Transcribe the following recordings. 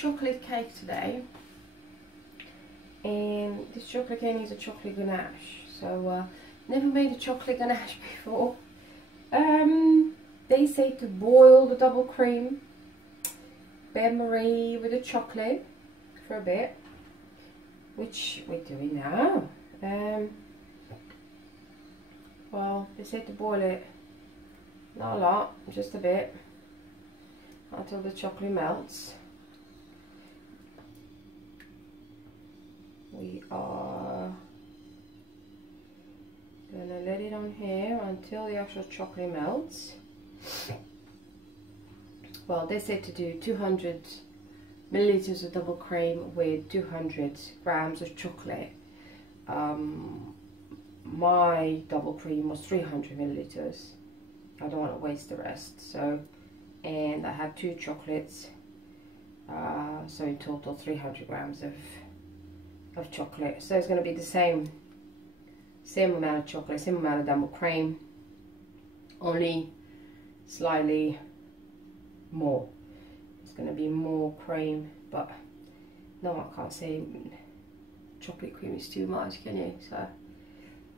chocolate cake today, and this chocolate cake needs a chocolate ganache. So never made a chocolate ganache before. They say to boil the double cream, Bain Marie with the chocolate for a bit, which we're doing now. Well, they say to boil it, not a lot, just a bit, until the chocolate melts. We are gonna let it on here until the actual chocolate melts. Well, they said to do 200 milliliters of double cream with 200 grams of chocolate. My double cream was 300 milliliters. I don't want to waste the rest, so, and I had 2 chocolates, so in total 300 grams of chocolate. So it's going to be the same amount of chocolate, same amount of double cream, only slightly more. It's going to be more cream, but no, I can't say chocolate cream is too much, can you? So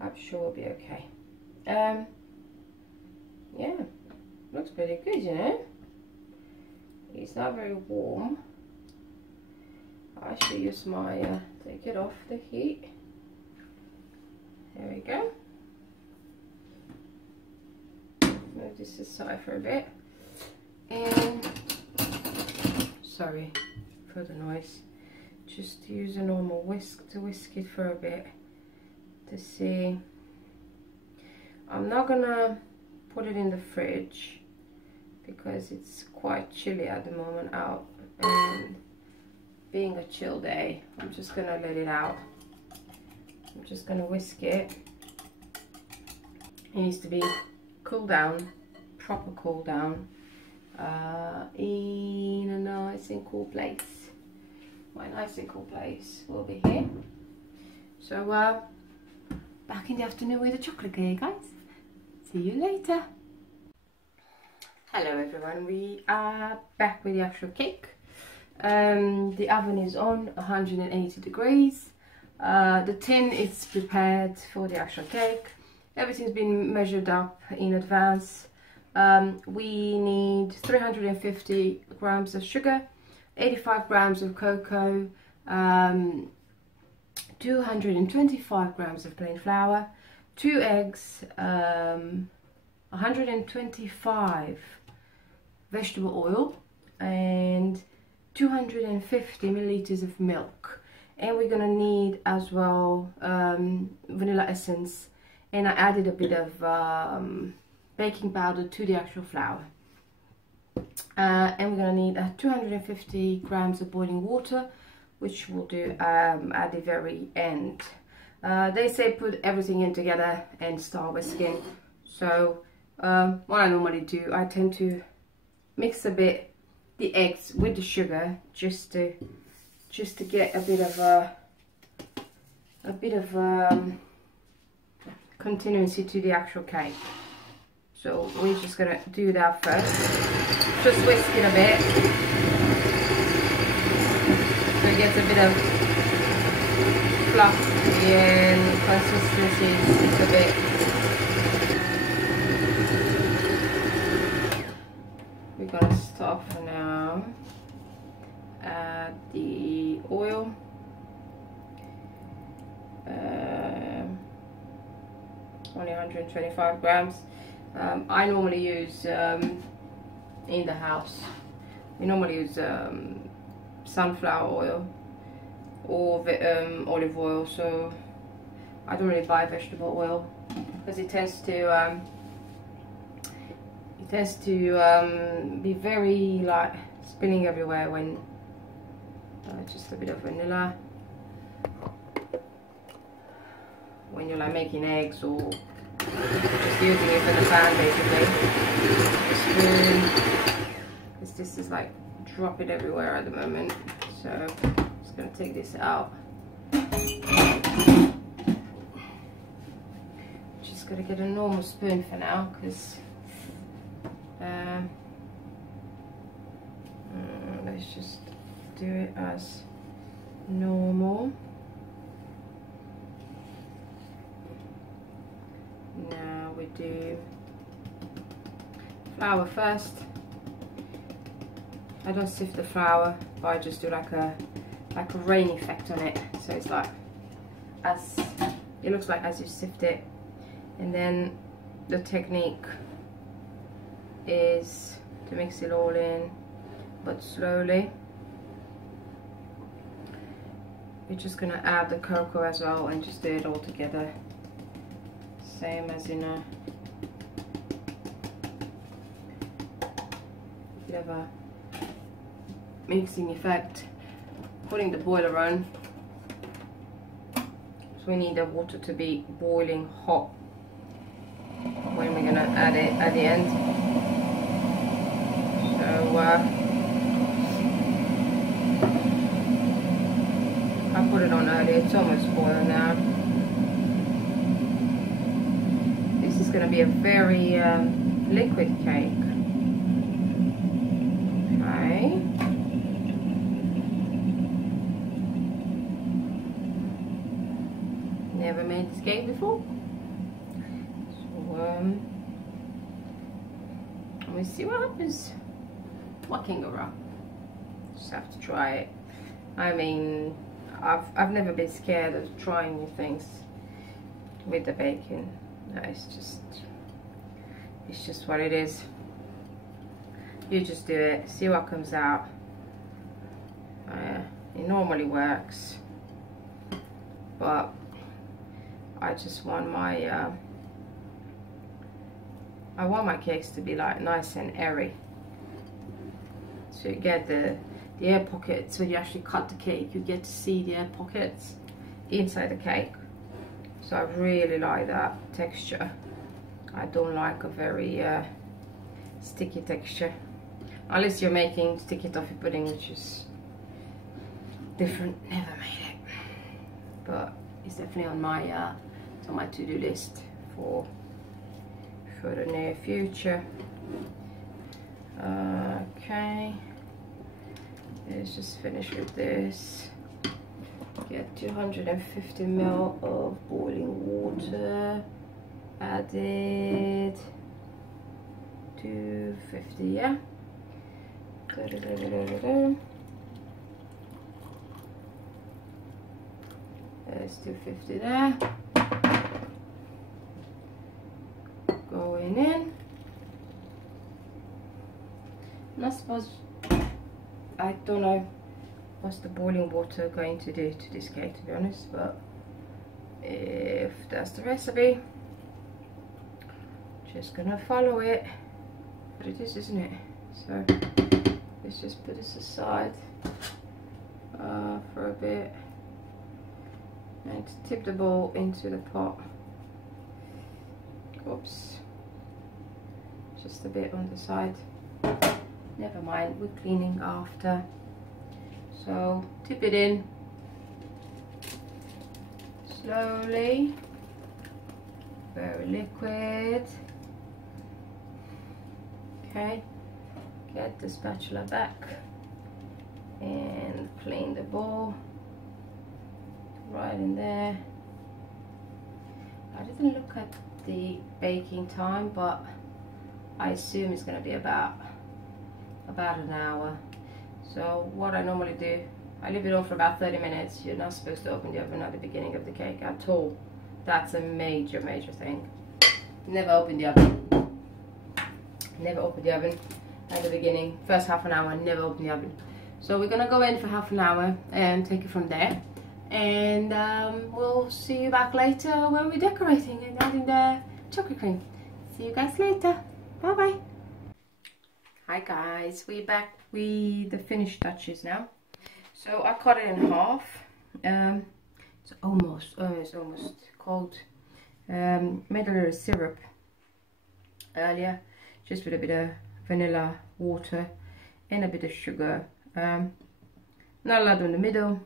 I'm sure it'll be okay. Yeah, looks pretty good, you know. It's not very warm. I should use my take it off the heat. There we go. Move this aside for a bit. And sorry for the noise. Just use a normal whisk to whisk it for a bit to see. I'm not gonna put it in the fridge because it's quite chilly at the moment out, and being a chill day, I'm just gonna let it out. I'm just gonna whisk it. It needs to be cooled down, proper cool down, in a nice and cool place. My nice and cool place will be here. So back in the afternoon with the chocolate cake, guys. See you later. Hello everyone, we are back with the actual cake. The oven is on 180 degrees. The tin is prepared for the actual cake. Everything's been measured up in advance. We need 350 grams of sugar, 85 grams of cocoa, 225 grams of plain flour, 2 eggs, 125 vegetable oil, and 250 milliliters of milk. And we're gonna need as well vanilla essence, and I added a bit of baking powder to the actual flour. And we're gonna need 250 grams of boiling water, which we'll do at the very end. They say put everything in together and start whisking. So what I normally do, I tend to mix a bit the eggs with the sugar just to get a bit of continuity to the actual cake. So we're just gonna do that first. Just whisk it a bit so it gets a bit of fluff and consistency is a bit. We're gonna stop for now. Add the oil. Only 125 grams. I normally use in the house. We normally use sunflower oil or olive oil. So I don't really buy vegetable oil because it tends to be very like spilling everywhere when just a bit of vanilla when you're like making eggs or just using it for the pan basically. A spoon, because this is like dropping everywhere at the moment, so I'm just gonna take this out. Just gotta get a normal spoon for now because let's just do it as normal. Now we do flour first. I don't sift the flour, but I just do like a rain effect on it, so it's like it looks like as you sift it. And then the technique is to mix it all in, but slowly. We're just gonna add the cocoa as well and just do it all together, same as in a bit of a mixing effect. Putting the boiler on, so we need the water to be boiling hot when we're gonna add it at the end. So I put it on earlier, it's almost boiled now. This is gonna be a very liquid cake. Okay. Never made this cake before, so we'll see what happens. What can go wrong? Just have to try it. I mean, I've never been scared of trying new things with the baking. No, it's just what it is. You just do it, see what comes out. It normally works, but I just want my I want my cakes to be like nice and airy, so you get the air pockets. When you actually cut the cake, you get to see the air pockets inside the cake. So I really like that texture. I don't like a very sticky texture, unless you're making sticky toffee pudding, which is different. Never made it, but it's definitely on my to-do list for the near future. Okay, let's just finish with this. Get 250 ml of boiling water added. 250, yeah. There's 250 there. Going in. And I suppose, I don't know what's the boiling water going to do to this cake, to be honest, but if that's the recipe, just gonna follow it. But it is, isn't it? So let's just put this aside for a bit and tip the bowl into the pot. Oops, just a bit on the side. Never mind, we're cleaning after. So tip it in slowly, very liquid. Okay, get the spatula back and clean the bowl right in there. I didn't look at the baking time, but I assume it's going to be about an hour. So what I normally do, I leave it on for about 30 minutes. You're not supposed to open the oven at the beginning of the cake at all. That's a major thing. Never open the oven. Never open the oven at the beginning. First half an hour, never open the oven. So we're gonna go in for half an hour and take it from there. And we'll see you back later when we're decorating and adding the chocolate cream. See you guys later. Bye bye. Hi guys, we're back with the finished touches now. So I cut it in half. It's almost cold. Made a little syrup earlier, just with a bit of vanilla water and a bit of sugar. Not a lot in the middle,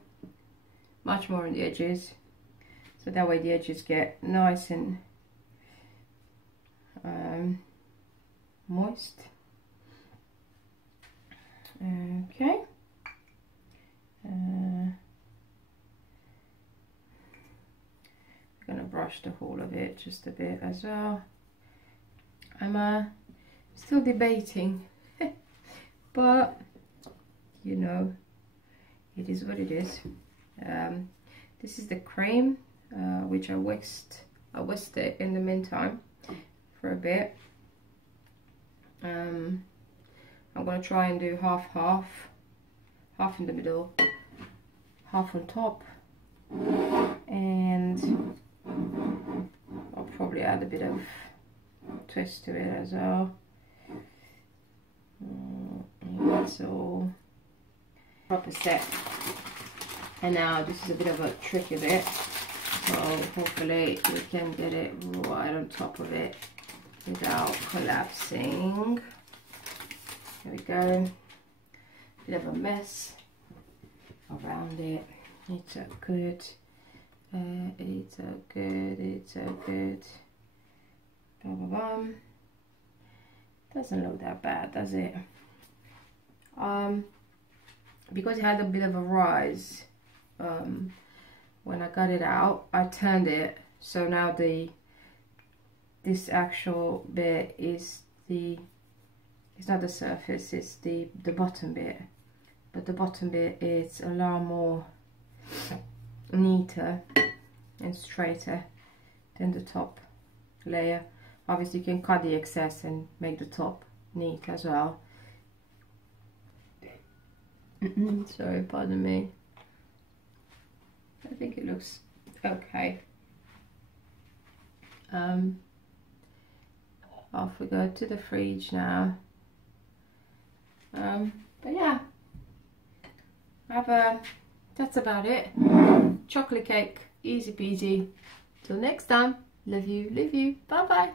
much more on the edges, so that way the edges get nice and moist. Okay, I'm gonna brush the whole of it just a bit as well. I'm still debating, but you know, it is what it is. This is the cream, which I whisked it in the meantime for a bit. I'm gonna try and do half in the middle, half on top, and I'll probably add a bit of twist to it as well. That's all proper set. And now this is a bit of a tricky bit, so hopefully we can get it right on top of it without collapsing. Here we go. Bit of a mess around it. It's a good. It's a good. Doesn't look that bad, does it? Because it had a bit of a rise, when I got it out, I turned it, so now this actual bit is it's not the surface, it's the bottom bit, but the bottom bit is a lot more neater and straighter than the top layer. Obviously you can cut the excess and make the top neat as well. Sorry, pardon me. I think it looks okay. Off we go to the fridge now. But yeah, that's about it. Chocolate cake, easy peasy. Till next time, love you, bye bye.